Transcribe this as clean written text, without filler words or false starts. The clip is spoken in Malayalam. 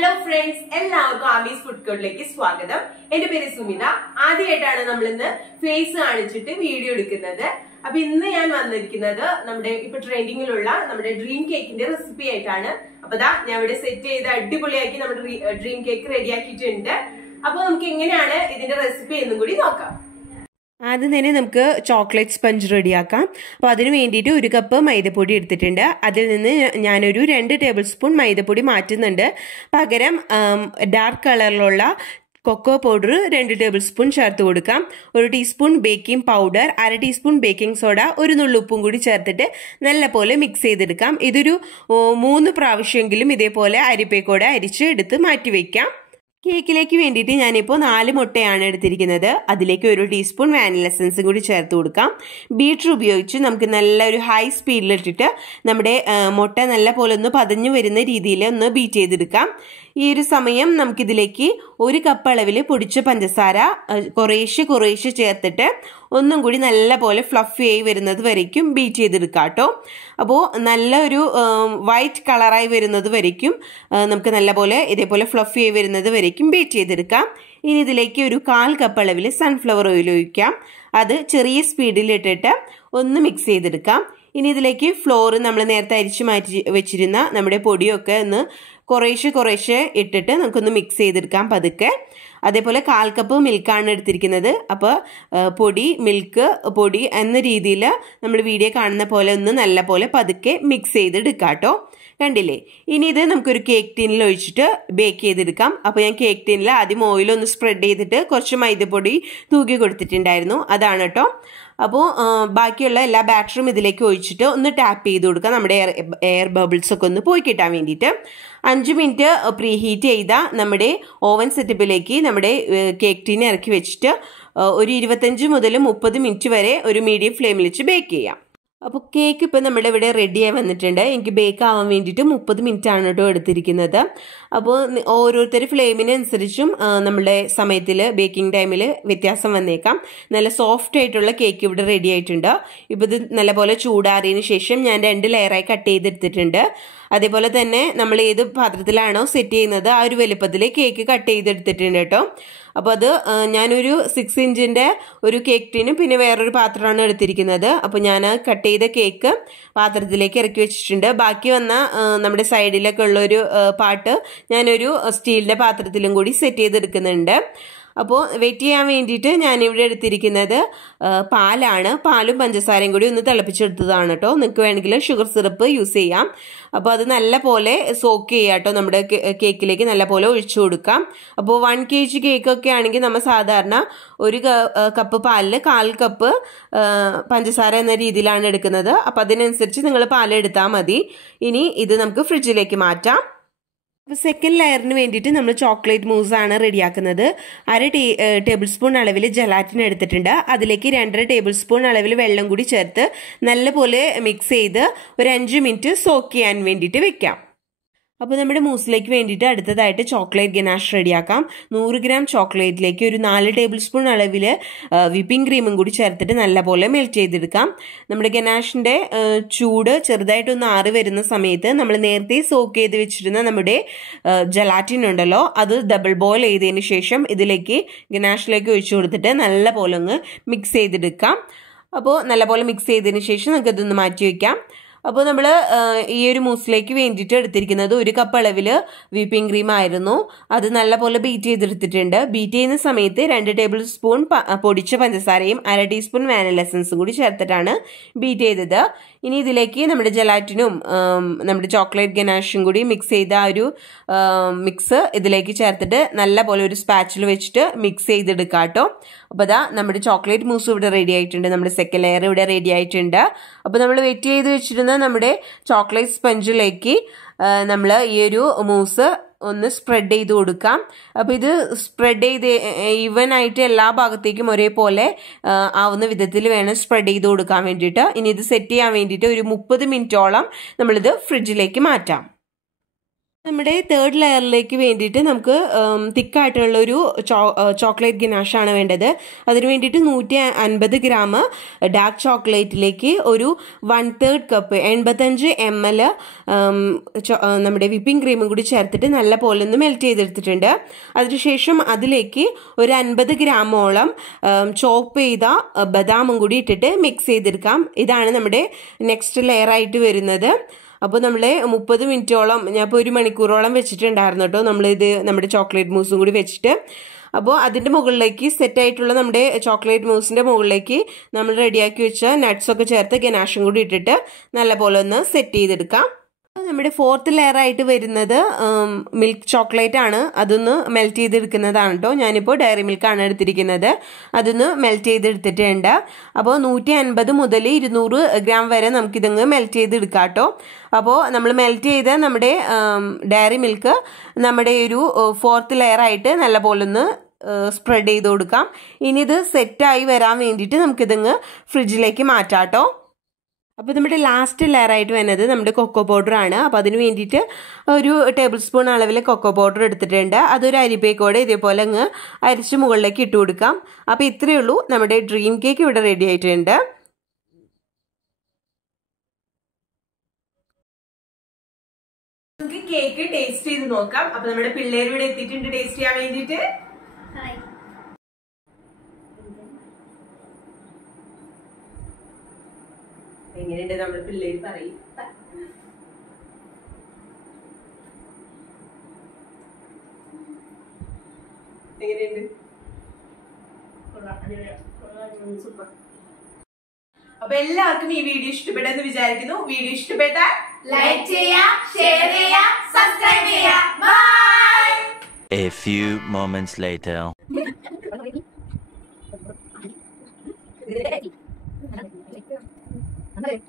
Hello friends, എല്ലാവർക്കും ആമീസ് ഫുഡ് കോർട്ടിലേക്ക് സ്വാഗതം. എന്റെ പേര് സുമിത. ആദ്യമായിട്ടാണ് നമ്മൾ ഇന്ന് ഫേസ് കാണിച്ചിട്ട് വീഡിയോ എടുക്കുന്നത്. അപ്പൊ ഇന്ന് ഞാൻ വന്നിരിക്കുന്നത് നമ്മുടെ ഇപ്പൊ ട്രെൻഡിങ്ങിലുള്ള നമ്മുടെ ഡ്രീം കേക്കിന്റെ റെസിപ്പി ആയിട്ടാണ്. അപ്പൊ ഞാൻ ഇവിടെ സെറ്റ് ചെയ്ത് അടിപൊളിയാക്കി നമ്മുടെ ഡ്രീം കേക്ക് റെഡിയാക്കിയിട്ടുണ്ട്. അപ്പൊ നമുക്ക് എങ്ങനെയാണ് ഇതിന്റെ റെസിപ്പി എന്നും കൂടി നോക്കാം. ആദ്യം തന്നെ നമുക്ക് ചോക്ലേറ്റ് സ്പഞ്ച് റെഡിയാക്കാം. അപ്പോൾ അതിന് വേണ്ടിയിട്ട് 1 കപ്പ് മൈദപ്പൊടി എടുത്തിട്ടുണ്ട്. അതിൽ നിന്ന് ഞാനൊരു 2 ടേബിൾ സ്പൂൺ മൈദപ്പൊടി മാറ്റുന്നുണ്ട്. പകരം ഡാർക്ക് കളറിലുള്ള കൊക്കോ പൗഡർ 2 ടേബിൾ സ്പൂൺ ചേർത്ത് കൊടുക്കാം. 1 teaspoon baking powder, 1/2 teaspoon baking soda, 1 നുള്ളുപ്പും കൂടി ചേർത്തിട്ട് നല്ലപോലെ മിക്സ് ചെയ്തെടുക്കാം. ഇതൊരു 3 പ്രാവശ്യമെങ്കിലും ഇതേപോലെ അരിപ്പേക്കോടെ അരിച്ച് എടുത്ത് മാറ്റി വയ്ക്കാം. കേക്കിലേക്ക് വേണ്ടിയിട്ട് ഞാനിപ്പോൾ 4 മുട്ടയാണ് എടുത്തിരിക്കുന്നത്. അതിലേക്ക് 1 ടീസ്പൂൺ വാനില എസൻസും കൂടി ചേർത്ത് കൊടുക്കാം. ബീറ്റർ ഉപയോഗിച്ച് നമുക്ക് നല്ലൊരു ഹൈ സ്പീഡിലിട്ടിട്ട് നമ്മുടെ മുട്ട നല്ല പോലെ ഒന്ന് പതഞ്ഞു വരുന്ന രീതിയിൽ ഒന്ന് ബീറ്റ് ചെയ്തെടുക്കാം. ഈ ഒരു സമയം നമുക്കിതിലേക്ക് 1 കപ്പ് അളവിൽ പൊടിച്ച പഞ്ചസാര കുറേശ്ശെ ചേർത്തിട്ട് ഒന്നും കൂടി നല്ല പോലെ ഫ്ലഫി ആയി വരുന്നത് വരയ്ക്കും ബീറ്റ് ചെയ്തെടുക്കാം കേട്ടോ. അപ്പോൾ നല്ലൊരു വൈറ്റ് കളറായി വരുന്നത് വരയ്ക്കും നമുക്ക് നല്ല പോലെ ഇതേപോലെ ഫ്ലഫി ആയി വരുന്നത് വരയ്ക്കും ബീറ്റ് ചെയ്തെടുക്കാം. ഇനി ഇതിലേക്ക് 1/4 കപ്പ് അളവിൽ സൺഫ്ലവർ ഓയിൽ ഒഴിക്കാം. അത് ചെറിയ സ്പീഡിലിട്ടിട്ട് ഒന്ന് മിക്സ് ചെയ്തെടുക്കാം. ഇനി ഇതിലേക്ക് ഫ്ലോർ നമ്മൾ നേരത്തെ അരിച്ചു മാറ്റി വെച്ചിരുന്ന നമ്മുടെ പൊടിയൊക്കെ ഒന്ന് കുറേശ്ശെ ഇട്ടിട്ട് നമുക്കൊന്ന് മിക്സ് ചെയ്തെടുക്കാം പതുക്കെ. അതേപോലെ 1/4 കപ്പ് മിൽക്കാണ് എടുത്തിരിക്കുന്നത്. അപ്പോൾ പൊടി മിൽക്ക് പൊടി എന്ന രീതിയിൽ നമ്മൾ വീഡിയോ കാണുന്ന പോലെ ഒന്ന് നല്ല പോലെ പതുക്കെ മിക്സ് ചെയ്തെടുക്കാം കേട്ടോ. കണ്ടില്ലേ? ഇനി ഇത് നമുക്കൊരു കേക്ക് ടീനിൽ ഒഴിച്ചിട്ട് ബേക്ക് ചെയ്തെടുക്കാം. അപ്പോൾ ഞാൻ കേക്ക് ടീനിൽ ആദ്യം ഓയിലൊന്ന് സ്പ്രെഡ് ചെയ്തിട്ട് കുറച്ച് മൈദപ്പൊടി തൂക്കി കൊടുത്തിട്ടുണ്ടായിരുന്നു. അതാണ് കേട്ടോ. അപ്പോൾ ബാക്കിയുള്ള എല്ലാ ബാറ്ററും ഇതിലേക്ക് ഒഴിച്ചിട്ട് ഒന്ന് ടാപ്പ് ചെയ്ത് കൊടുക്കുക, നമ്മുടെ എയർ ബബിൾസ് ഒക്കെ ഒന്ന് പോയി കിട്ടാൻ വേണ്ടിയിട്ട്. 5 മിനിറ്റ് പ്രീ ഹീറ്റ് ചെയ്ത നമ്മുടെ ഓവൻ സെറ്റപ്പിലേക്ക് നമ്മുടെ കേക്ക് ടീൻ ഇറക്കി വെച്ചിട്ട് ഒരു 25 മുതൽ 30 മിനിറ്റ് വരെ ഒരു മീഡിയം ഫ്ലെയിമിൽ വെച്ച് ബേക്ക് ചെയ്യാം. അപ്പോൾ കേക്ക് ഇപ്പം നമ്മുടെ ഇവിടെ റെഡിയായി വന്നിട്ടുണ്ട്. എനിക്ക് ബേക്ക് ആവാൻ വേണ്ടിയിട്ട് 30 മിനിറ്റ് ആണ് കേട്ടോ എടുത്തിരിക്കുന്നത്. അപ്പോൾ ഓരോരുത്തർ ഫ്ലെയിമിനനുസരിച്ചും നമ്മുടെ സമയത്തിൽ ബേക്കിംഗ് ടൈമിൽ വ്യത്യാസം വന്നേക്കാം. നല്ല സോഫ്റ്റ് ആയിട്ടുള്ള കേക്ക് ഇവിടെ റെഡി ആയിട്ടുണ്ട്. ഇപ്പോൾ ഇത് നല്ലപോലെ ചൂടാറിയതിന് ശേഷം ഞാൻ 2 ലെയറായി കട്ട് ചെയ്തെടുത്തിട്ടുണ്ട്. അതേപോലെ തന്നെ നമ്മൾ ഏത് പാത്രത്തിലാണോ സെറ്റ് ചെയ്യുന്നത് ആ ഒരു വലുപ്പത്തിൽ കേക്ക് കട്ട് ചെയ്തെടുത്തിട്ടുണ്ട് കേട്ടോ. അപ്പോൾ അത് ഞാനൊരു 6 ഇഞ്ചിൻ്റെ ഒരു കേക്ക് ടീനും പിന്നെ വേറൊരു പാത്രമാണ് എടുത്തിരിക്കുന്നത്. അപ്പോൾ ഞാൻ കട്ട് ചെയ്ത കേക്ക് പാത്രത്തിലേക്ക് ഇറക്കി വെച്ചിട്ടുണ്ട്. ബാക്കി വന്ന നമ്മുടെ സൈഡിലൊക്കെ ഉള്ളൊരു പാട്ട് ഞാനൊരു സ്റ്റീലിൻ്റെ പാത്രത്തിലും കൂടി സെറ്റ് ചെയ്തെടുക്കുന്നുണ്ട്. അപ്പോൾ വെയിറ്റ് ചെയ്യാൻ വേണ്ടിയിട്ട് ഞാനിവിടെ എടുത്തിരിക്കുന്നത് പാലാണ്. പാലും പഞ്ചസാരയും കൂടി ഒന്ന് തിളപ്പിച്ചെടുത്തതാണ് കേട്ടോ. നിങ്ങൾക്ക് വേണമെങ്കിൽ ഷുഗർ സിറപ്പ് യൂസ് ചെയ്യാം. അപ്പോൾ അത് നല്ല പോലെ സോക്ക് ചെയ്യാം കേട്ടോ. നമ്മുടെ കേക്കിലേക്ക് നല്ല പോലെ ഒഴിച്ചു കൊടുക്കാം. അപ്പോൾ 1 kg കേക്കൊക്കെ ആണെങ്കിൽ നമ്മൾ സാധാരണ 1 കപ്പ് പാലിൽ 1/4 കപ്പ് പഞ്ചസാര എന്ന രീതിയിലാണ് എടുക്കുന്നത്. അപ്പോൾ അതിനനുസരിച്ച് നിങ്ങൾ പാലെടുത്താൽ മതി. ഇനി ഇത് നമുക്ക് ഫ്രിഡ്ജിലേക്ക് മാറ്റാം. അപ്പോൾ സെക്കൻഡ് ലെയറിന് വേണ്ടിയിട്ട് നമ്മൾ ചോക്ലേറ്റ് മൂസാണ് റെഡിയാക്കുന്നത്. 1/2 ടേബിൾ സ്പൂൺ അളവിൽ ജലാറ്റിൻ എടുത്തിട്ടുണ്ട്. അതിലേക്ക് 2.5 ടേബിൾ സ്പൂൺ അളവിൽ വെള്ളം കൂടി ചേർത്ത് നല്ലപോലെ മിക്സ് ചെയ്ത് ഒരു 5 മിനിറ്റ് സോക്ക് ചെയ്യാൻ വേണ്ടിയിട്ട് വെക്കാം. അപ്പോൾ നമ്മുടെ മൂസിലേക്ക് വേണ്ടിയിട്ട് അടുത്തതായിട്ട് ചോക്ലേറ്റ് ഗനാഷ് റെഡിയാക്കാം. 100 ഗ്രാം ചോക്ലേറ്റിലേക്ക് ഒരു 4 ടേബിൾ സ്പൂൺ അളവിൽ വിപ്പിംഗ് ക്രീമും കൂടി ചേർത്തിട്ട് നല്ലപോലെ മെൽറ്റ് ചെയ്തെടുക്കാം. നമ്മുടെ ഗനാഷിൻ്റെ ചൂട് ചെറുതായിട്ടൊന്ന് ആറി വരുന്ന സമയത്ത് നമ്മൾ നേരത്തെ സോക്ക് ചെയ്ത് വെച്ചിരുന്ന നമ്മുടെ ജലാറ്റിൻ ഉണ്ടല്ലോ അത് ഡബിൾ ബോയിൽ ചെയ്തതിന് ശേഷം ഇതിലേക്ക് ഗനാഷിലേക്ക് ഒഴിച്ചു കൊടുത്തിട്ട് നല്ലപോലെ ഒന്ന് മിക്സ് ചെയ്തെടുക്കാം. അപ്പോൾ നല്ലപോലെ മിക്സ് ചെയ്തതിന് ശേഷം നമുക്കതൊന്ന് മാറ്റി വയ്ക്കാം. അപ്പോൾ നമ്മൾ ഈ ഒരു മൂസിലേക്ക് വേണ്ടിയിട്ട് എടുത്തിരിക്കുന്നത് 1 കപ്പ് അളവിൽ വിപ്പിംഗ് ക്രീം ആയിരുന്നു. അത് നല്ലപോലെ ബീറ്റ് ചെയ്തെടുത്തിട്ടുണ്ട്. ബീറ്റ് ചെയ്യുന്ന സമയത്ത് 2 ടേബിൾ സ്പൂൺ പൊടിച്ച പഞ്ചസാരയും 1/2 ടീസ്പൂൺ വാനില എസൻസും കൂടി ചേർത്തിട്ടാണ് ബീറ്റ് ചെയ്തത്. ഇനി ഇതിലേക്ക് നമ്മുടെ ജലാറ്റിനും നമ്മുടെ ചോക്ലേറ്റ് ഗനാഷും കൂടി മിക്സ് ചെയ്ത ആ ഒരു മിക്സ് ഇതിലേക്ക് ചേർത്തിട്ട് നല്ലപോലെ ഒരു സ്പാച്ചിൽ വെച്ചിട്ട് മിക്സ് ചെയ്തെടുക്കാം കേട്ടോ. അപ്പോൾ നമ്മുടെ ചോക്ലേറ്റ് മൂസ് ഇവിടെ റെഡി ആയിട്ടുണ്ട്. നമ്മുടെ സെക്കൻഡ് ലെയർ ഇവിടെ റെഡി ആയിട്ടുണ്ട്. അപ്പോൾ നമ്മൾ വെറ്റ് ചെയ്ത് വെച്ചിരുന്ന നമ്മുടെ ചോക്ലേറ്റ് സ്പഞ്ചിലേക്ക് നമ്മൾ ഈ ഒരു മൂസ് ഒന്ന് സ്പ്രെഡ് ചെയ്ത് കൊടുക്കാം. അപ്പോൾ ഇത് സ്പ്രെഡ് ചെയ്ത് ഈവൻ ആയിട്ട് എല്ലാ ഭാഗത്തേക്കും ഒരേപോലെ ആവുന്ന വിധത്തിൽ വേണം സ്പ്രെഡ് ചെയ്ത് കൊടുക്കാൻ വേണ്ടിയിട്ട്. ഇനി ഇത് സെറ്റ് ചെയ്യാൻ വേണ്ടിയിട്ട് ഒരു 30 മിനിറ്റോളം നമ്മളിത് ഫ്രിഡ്ജിലേക്ക് മാറ്റാം. നമ്മുടെ തേർഡ് ലെയറിലേക്ക് വേണ്ടിയിട്ട് നമുക്ക് തിക്കായിട്ടുള്ളൊരു ചോക്ലേറ്റ് ഗനാഷാണ് വേണ്ടത്. അതിന് വേണ്ടിയിട്ട് 150 ഗ്രാം ഡാർക്ക് ചോക്ലേറ്റിലേക്ക് ഒരു 1/3 കപ്പ് 85 ml നമ്മുടെ വിപ്പിംഗ് ക്രീമും കൂടി ചേർത്തിട്ട് നല്ല പോലെ ഒന്ന് മെൽറ്റ് ചെയ്തെടുത്തിട്ടുണ്ട്. അതിനുശേഷം അതിലേക്ക് ഒരു 50 ഗ്രാമോളം ചോപ്പ് ചെയ്ത ബദാമും കൂടി ഇട്ടിട്ട് മിക്സ് ചെയ്തെടുക്കാം. ഇതാണ് നമ്മുടെ നെക്സ്റ്റ് ലെയർ ആയിട്ട് വരുന്നത്. അപ്പോൾ നമ്മൾ 30 മിനിറ്റോളം, ഞാൻ ഇപ്പോൾ 1 മണിക്കൂറോളം വെച്ചിട്ടുണ്ടായിരുന്നു കേട്ടോ. നമ്മളിത് നമ്മുടെ ചോക്ലേറ്റ് മൂസും കൂടി വെച്ചിട്ട്, അപ്പോൾ അതിൻ്റെ മുകളിലേക്ക് സെറ്റായിട്ടുള്ള നമ്മുടെ ചോക്ലേറ്റ് മൂസിൻ്റെ മുകളിലേക്ക് നമ്മൾ റെഡിയാക്കി വെച്ച നട്ട്സൊക്കെ ചേർത്ത് ഗനാഷും കൂടി ഇട്ടിട്ട് നല്ല പോലെ ഒന്ന് സെറ്റ് ചെയ്തെടുക്കാം. നമ്മുടെ ഫോർത്ത് ലെയർ ആയിട്ട് വരുന്നത് മിൽക്ക് ചോക്ലേറ്റ് ആണ്. അതൊന്ന് മെൽറ്റ് ചെയ്തെടുക്കുന്നതാണ് കേട്ടോ. ഞാനിപ്പോൾ ഡയറി മിൽക്കാണ് എടുത്തിരിക്കുന്നത്. അതൊന്ന് മെൽറ്റ് ചെയ്തെടുത്തിട്ടുണ്ട്. അപ്പോൾ 150 മുതൽ 200 ഗ്രാം വരെ നമുക്കിതങ്ങ് മെൽറ്റ് ചെയ്തെടുക്കാം കേട്ടോ. അപ്പോൾ നമ്മൾ മെൽറ്റ് ചെയ്ത നമ്മുടെ ഡയറി മിൽക്ക് നമ്മുടെ ഒരു ഫോർത്ത് ലെയർ ആയിട്ട് നല്ല പോലെ ഒന്ന് സ്പ്രെഡ് ചെയ്ത് കൊടുക്കാം. ഇനി ഇത് സെറ്റായി വരാൻ വേണ്ടിയിട്ട് നമുക്കിതങ്ങ് ഫ്രിഡ്ജിലേക്ക് മാറ്റാം കേട്ടോ. അപ്പോൾ നമ്മുടെ ലാസ്റ്റ് ലെയർ ആയിട്ട് വരുന്നത് നമ്മുടെ കൊക്കോ പൗഡർ ആണ്. അപ്പോൾ അതിന് വേണ്ടിയിട്ട് ഒരു ടേബിൾ സ്പൂൺ അളവിൽ കൊക്കോ പൗഡർ എടുത്തിട്ടുണ്ട്. അതൊരു അരിപ്പേക്കോടെ ഇതേപോലെ അങ്ങ് അരിച്ച് മുകളിലേക്ക് ഇട്ട് കൊടുക്കാം. അപ്പോൾ ഇത്രയേ ഉള്ളൂ, നമ്മുടെ ഡ്രീം കേക്ക് ഇവിടെ റെഡി ആയിട്ടുണ്ട്. നമുക്ക് കേക്ക് ടേസ്റ്റ് ചെയ്ത് നോക്കാം. അപ്പൊ നമ്മുടെ പിള്ളേർ ഇവിടെ എത്തിയിട്ടുണ്ട് ടേസ്റ്റ് ചെയ്യാൻ വേണ്ടിയിട്ട്. എങ്ങനെയുണ്ട് നമ്മുടെ പിള്ളേര് പറയും. എങ്ങനെയുണ്ട്? സൂപ്പർ. അപ്പൊ എല്ലാവർക്കും ഈ വീഡിയോ ഇഷ്ടപ്പെട്ടെന്ന് വിചാരിക്കുന്നു. വീഡിയോ ഇഷ്ടപ്പെട്ടാൽ ലൈക്ക് ചെയ്യാ, ഷെയർ ചെയ്യാ, സബ്സ്ക്രൈബ് ചെയ്യാ. By. A few moments later. Hey.